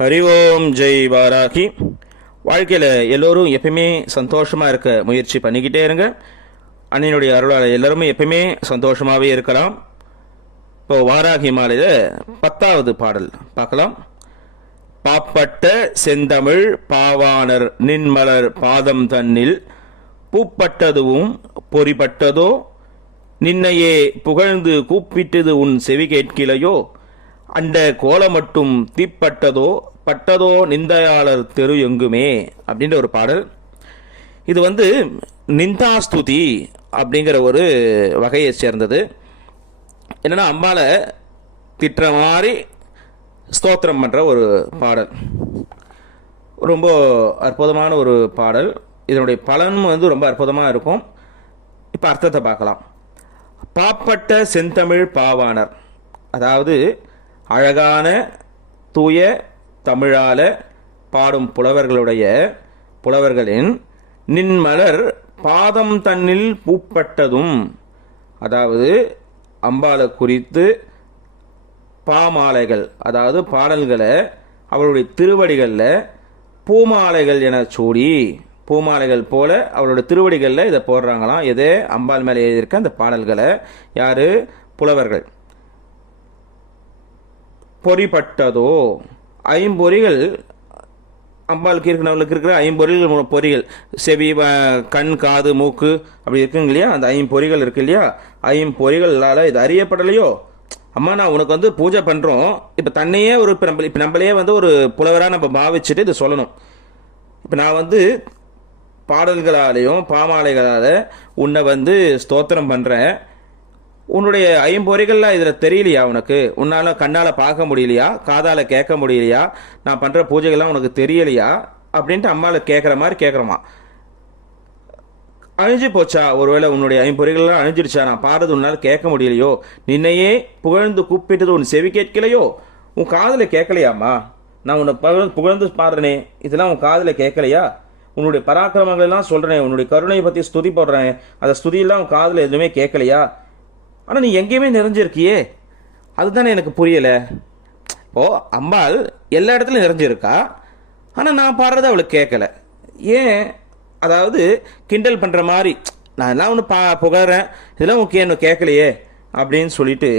ஹரி ஓம் ஜெய் வாராகி. வாழ்க்கையில் எல்லோரும் எப்பயுமே சந்தோஷமாக இருக்க முயற்சி பண்ணிக்கிட்டே இருங்க. அன்னையினுடைய அருளால் எல்லோருமே எப்பயுமே சந்தோஷமாகவே இருக்கலாம். இப்போ வாராகி மாலையில் 10வது பாடல் பார்க்கலாம். பாப்பட்ட செந்தமிழ் பாவாணர் நின்மலர் பாதம் தன்னில் பூப்பட்டதுவும் பொறிப்பட்டதோ நின்னையே புகழ்ந்து கூப்பிட்டது உன் செவி கேட்கிலையோ அண்ட கோலமட்டும் தீப்பட்டதோ பட்டதோ நிந்தையாளர் தெரு எங்குமே அப்படின்ற ஒரு பாடல். இது நிந்தாஸ்துதி அப்படிங்கிற ஒரு வகையை சேர்ந்தது. என்னென்னா அம்பாவை திட்டுற மாதிரி ஸ்தோத்திரம் பண்ணுற ஒரு பாடல். ரொம்ப அற்புதமான ஒரு பாடல். இதனுடைய பலனும் ரொம்ப அற்புதமாக இருக்கும். இப்போ அர்த்தத்தை பார்க்கலாம். பாப்பட்ட செந்தமிழ் பாவாணர், அதாவது அழகான தூய தமிழால பாடும் புலவர்களின் நின்மலர் பாதம் தன்னில் பூப்பட்டதும், அதாவது அம்பாளை குறித்து பாமாலைகள், அதாவது பாடல்களை அவளுடைய திருவடிகளில் பூமாலைகள் என சூடி, பூமாலைகள் போல அவளுடைய திருவடிகளில் இதை போடுறாங்களாம். எதே அம்பாள் மேலே எழுதியிருக்க அந்த பாடல்களை யார்? புலவர்கள். பொறிப்பட்டதோ, ஐம்பொறிகள் அம்பாளுக்கு இருக்கிறவங்களுக்கு இருக்கிற பொறிகள், செவி, கண், காது, மூக்கு அப்படி இருக்குங்க இல்லையா? அந்த ஐம்பொறிகள் இருக்கு இல்லையா? ஐம்பொறிகளால் இது அறியப்படலையோ? அம்மா நான் உனக்கு பூஜை பண்ணுறோம். இப்போ தன்னையே இப்போ நம்மளே ஒரு புலவராக நம்ம பாவிச்சுட்டு இதை சொல்லணும். இப்போ நான் பாடல்களாலேயும் பாமாலைகளால் உன்னை ஸ்தோத்திரம் பண்ணுறேன். உன்னுடைய ஐம்பொறிகள்லாம் இதில் தெரியலையா? உனக்கு உன்னால் கண்ணால் பார்க்க முடியலையா? காதால் கேட்க முடியலையா? நான் பண்ணுற பூஜைகள்லாம் உனக்கு தெரியலையா? அப்படின்ட்டு அம்மாவில் கேட்குற மாதிரி கேட்குறோமா? அழிஞ்சு போச்சா? ஒருவேளை உன்னுடைய ஐம்பொறிகள்லாம் அழிஞ்சிருச்சா? நான் பாடுறது உன்னால் கேட்க முடியலையோ? நின்னையே புகழ்ந்து கூப்பிட்டது உன் செவி கேட்கலையோ? உன் காதில் கேட்கலையாம்மா? நான் உன்னை புகழ்ந்து பாடுறேனே, இதெல்லாம் உன் காதில் கேட்கலையா? உன்னுடைய பராக்கிரமங்கள் எல்லாம் சொல்கிறேன், உன்னுடைய கருணையை பற்றி ஸ்துதி போடுறேன், அந்த ஸ்துதியெல்லாம் உன் காதில் எதுவுமே கேட்கலையா? ஆனால் நீ எங்கேயுமே நிறைஞ்சிருக்கியே, அதுதானே எனக்கு புரியலை. இப்போது அம்பாள் எல்லா இடத்துலையும் நிறைஞ்சிருக்கா, ஆனால் நான் பாடுறது அவளுக்கு கேட்கலை. ஏன்? அதாவது கிண்டல் பண்ணுற மாதிரி, நான் எல்லாம் ஒன்று புகழறேன், இதெல்லாம் உனக்கு என்ன கேட்கலையே அப்படின்னு சொல்லிட்டு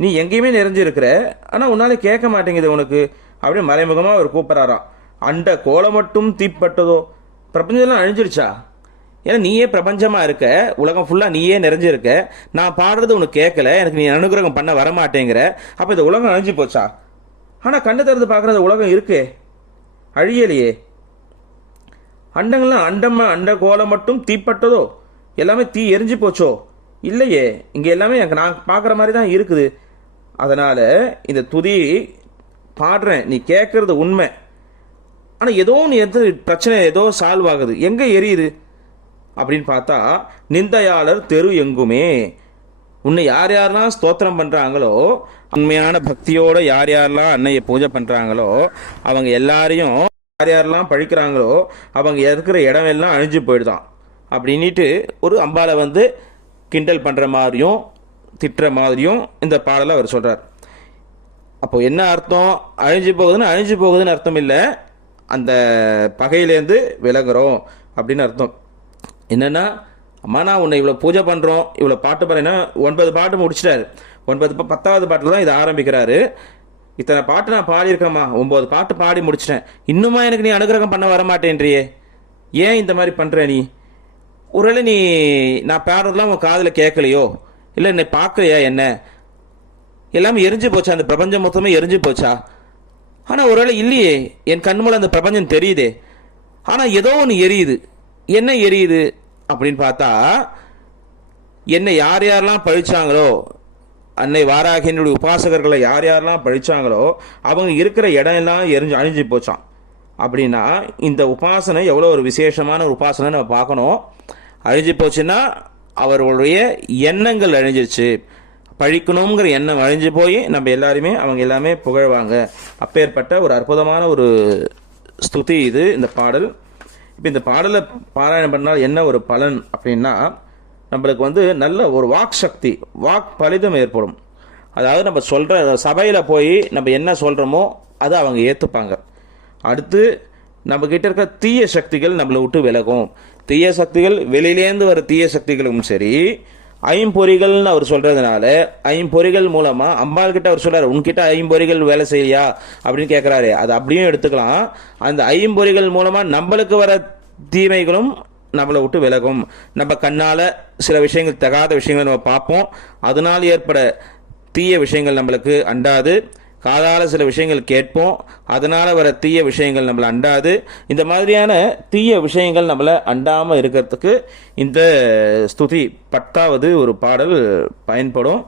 நீ எங்கேயுமே நிறைஞ்சிருக்கிற, ஆனால் உன்னாலே கேட்க மாட்டேங்குது உனக்கு அப்படின்னு மறைமுகமாக அவர் கூப்பிட்றாராம். அண்ட கோலம் மட்டும் தீப்பட்டதோ, பிரபஞ்சம்லாம் அழிஞ்சிருச்சா? ஏன்னா நீயே பிரபஞ்சமாக இருக்க, உலகம் ஃபுல்லாக நீயே நிறைஞ்சிருக்க, நான் பாடுறது உனக்கு கேட்கல, எனக்கு நீ அனுகிரகம் பண்ண வரமாட்டேங்கிற. அப்போ இந்த உலகம் அழிஞ்சு போச்சா? ஆனால் கண்ணை திறந்து பார்க்குற உலகம் இருக்கே, அழியலையே. அண்டங்கள்லாம் அண்ட கோலம் மட்டும் தீப்பட்டதோ, எல்லாமே தீ எரிஞ்சு போச்சோ? இல்லையே, இங்கே எல்லாமே எனக்கு நான் பார்க்குற மாதிரி தான் இருக்குது. அதனால் இந்த துதி பாடுறேன், நீ கேட்குறது உண்மை. ஆனால் ஏதோ நீ பிரச்சனை ஏதோ சால்வ் ஆகுது, எங்கே எரியுது அப்படின்னு பார்த்தா நிந்தையாளர் தெரு எங்குமே. உன்னை யார் யாரெல்லாம் ஸ்தோத்திரம் பண்ணுறாங்களோ, உண்மையான பக்தியோடு யார் யாரெல்லாம் அன்னையை பூஜை பண்ணுறாங்களோ அவங்க எல்லாரையும், யார் யாரெல்லாம் பழிக்கிறாங்களோ அவங்க இருக்கிற இடமெல்லாம் அழிஞ்சு போயிடுதான் அப்படின்ட்டு ஒரு அம்பாளை கிண்டல் பண்ணுற மாதிரியும் திட்டுற மாதிரியும் இந்த பாடலை அவர் சொல்கிறார். அப்போ என்ன அர்த்தம்? அழிஞ்சு போகுதுன்னு அர்த்தம் இல்லை, அந்த பகையிலேருந்து விலகுறோம் அப்படின்னு அர்த்தம். என்னென்னா, அம்மா நான் உன்னை இவ்வளோ பூஜை பண்ணுறோம், இவ்வளோ பாட்டு பாருன்னா 9 பாட்டு முடிச்சிட்டாரு. 10வது பாட்டில் தான் இதை ஆரம்பிக்கிறாரு. இத்தனை பாட்டு நான் பாடியிருக்கேம்மா, 9 பாட்டு பாடி முடிச்சிட்டேன், இன்னுமா எனக்கு நீ அனுகிரகம் பண்ண வரமாட்டேன்றியே, ஏன் இந்த மாதிரி பண்ணுற நீ? ஒருவேளை நீ நான் பாடுறதுலாம் உன் காதில் கேட்கலையோ? இல்லை என்னை பார்க்கலையா? என்ன எல்லாமே எரிஞ்சு போச்சா? அந்த பிரபஞ்சம் மொத்தமே எரிஞ்சு போச்சா? ஆனால் ஒருவேளை இல்லையே, என் கண் மூலம் அந்த பிரபஞ்சம் தெரியுதே, ஆனால் ஏதோ ஒன்று எரியுது. என்ன எரியுது அப்படின்னு பார்த்தா, என்னை யார் யாரெல்லாம் பழிச்சாங்களோ, அன்னை வாராகியினுடைய உபாசகர்களை யார் யாரெல்லாம் பழிச்சாங்களோ அவங்க இருக்கிற இடம் எல்லாம் அழிஞ்சு போச்சான். அப்படின்னா இந்த உபாசனை எவ்வளோ ஒரு விசேஷமான ஒரு உபாசனை நம்ம பார்க்கணும். அழிஞ்சு போச்சுன்னா அவர்களுடைய எண்ணங்கள் அழிஞ்சிருச்சு, பழிக்கணுங்கிற எண்ணம் அழிஞ்சு போய் நம்ம எல்லாருமே அவங்க எல்லாமே புகழ்வாங்க. அப்பேற்பட்ட ஒரு அற்புதமான ஒரு ஸ்துதி இது இந்த பாடல். இப்போ இந்த பாடலை பாராயணம் பண்ணால் என்ன ஒரு பலன் அப்படின்னா, நம்மளுக்கு நல்ல ஒரு வாக் சக்தி, வாக் பலிதம் ஏற்படும். அதாவது நம்ம சொல்கிற சபையில் போய் நம்ம என்ன சொல்கிறோமோ அதை அவங்க ஏற்றுப்பாங்க. அடுத்து நம்மக்கிட்ட இருக்க தீய சக்திகள் நம்மளை விட்டு விலகும். தீய சக்திகள் வெளியிலேருந்து வர தீய சக்திகளும் சரி, ஐம்பொறிகள்னு அவர் சொல்றதுனால ஐம்பொறிகள் மூலமா அம்பாள் கிட்ட அவர் சொல்றாரு, உன்கிட்ட ஐம்பொறிகள் வேலை செய்யா அப்படின்னு கேட்கிறாரு. அது அப்படியும் எடுத்துக்கலாம். அந்த ஐம்பொறிகள் மூலமா நம்மளுக்கு வர தீமைகளும் நம்மளை விட்டு விலகும். நம்ம கண்ணால சில விஷயங்கள், தகாத விஷயங்களை நம்ம பார்ப்போம், அதனால் ஏற்பட தீய விஷயங்கள் நம்மளுக்கு அண்டாது. காதால சில விஷயங்கள் கேட்போம், அதனால வர தீய விஷயங்கள் நம்மளை அண்டாது. இந்த மாதிரியான தீய விஷயங்கள் நம்மளை அண்டாமல் இருக்கிறதுக்கு இந்த ஸ்துதி 10வது ஒரு பாடல் பயன்படும்.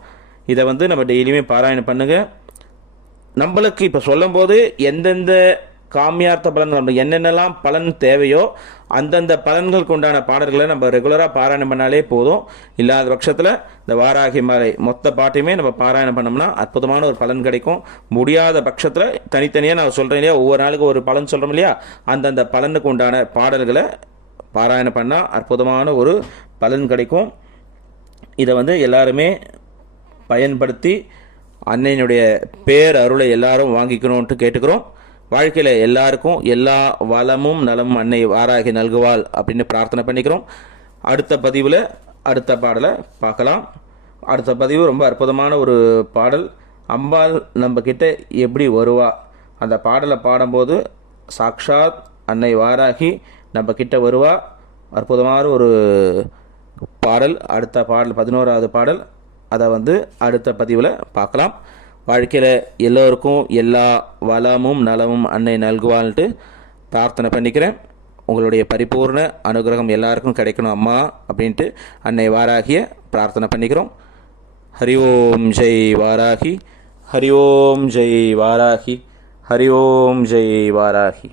இதை நம்ம டெய்லியுமே பாராயணம் பண்ணுங்க. நம்மளுக்கு இப்போ சொல்லும் போது எந்தெந்த காமியார்த்த பலன்கள் என்னென்னலாம் பலன் தேவையோ அந்தந்த பலன்களுக்கு உண்டான பாடல்களை நம்ம ரெகுலராக பாராயணம் பண்ணாலே போதும். இல்லாத பட்சத்தில் இந்த வாராகி மாலை மொத்த பாட்டையுமே நம்ம பாராயணம் பண்ணோம்னா அற்புதமான ஒரு பலன் கிடைக்கும். முடியாத பட்சத்தில் தனித்தனியாக நான் சொல்கிறேன் இல்லையா, ஒவ்வொரு நாளுக்கு ஒரு பலன் சொல்கிறோம் இல்லையா, அந்தந்த பலனுக்கு உண்டான பாடல்களை பாராயணம் பண்ணால் அற்புதமான ஒரு பலன் கிடைக்கும். இதை எல்லாருமே பயன்படுத்தி அன்னையினுடைய பேர் அருளை எல்லாரும் வாங்கிக்கணும்ட்டு கேட்டுக்கிறோம். வாழ்க்கையில் எல்லாருக்கும் எல்லா வளமும் நலமும் அன்னை வாராகி நல்குவாள் அப்படின்னு பிரார்த்தனை பண்ணிக்கிறோம். அடுத்த பதிவில் அடுத்த பாடலை பார்க்கலாம். அடுத்த பதிவு ரொம்ப அற்புதமான ஒரு பாடல். அம்பாள் நம்ம கிட்ட எப்படி வருவா, அந்த பாடலை பாடும்போது சாக்ஷாத் அன்னை வாராகி நம்ம கிட்ட வருவா. அற்புதமான ஒரு பாடல். அடுத்த பாடல் 11வது பாடல். அதை அடுத்த பதிவில் பார்க்கலாம். வாழ்க்கையில் எல்லோருக்கும் எல்லா வளமும் நலமும் அன்னை நல்குவாள்ட்டு பிரார்த்தனை பண்ணிக்கிறேன். உங்களுடைய பரிபூர்ண அனுகிரகம் எல்லாருக்கும் கிடைக்கணும் அம்மா அப்படின்ட்டு அன்னை வாராகிய பிரார்த்தனை பண்ணிக்கிறோம். ஹரி ஓம் ஜெய் வாராகி, ஹரி ஓம் ஜெய் வாராகி, ஹரி ஓம் ஜெய் வாராகி.